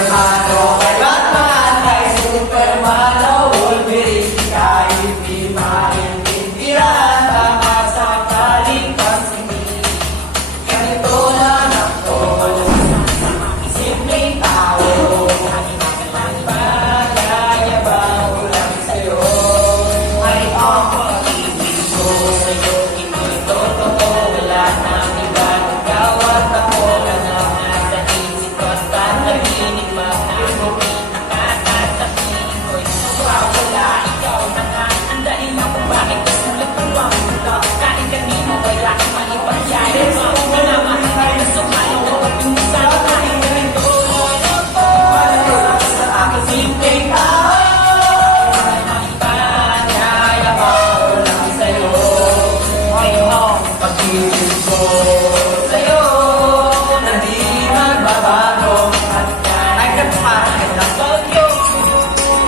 Superman o kay Batman, kay Superman o Wolverine, kahit di maintindihan, tama sa kaligtasin. Ganito lang ako, simpleng tao, magayabang ko lang sa'yo. Ay ang pag-ibig ko sa'yo, ito'y totoo, wala nang ibang ikaw at ako. Alam na sa isip ko, basta naginig mag-amin, nakakasabihin ko'y wala, ikaw na nga ang dahilan kung bakit nasulat ko ang mundo. Kahit kanino wala kang maipagyari, na naman na sumalo ko pinusalo kahit ganito. Wala sa aking simpleng tao, magayabang ko lang sa'yo. Ay ang pag-ibig ko.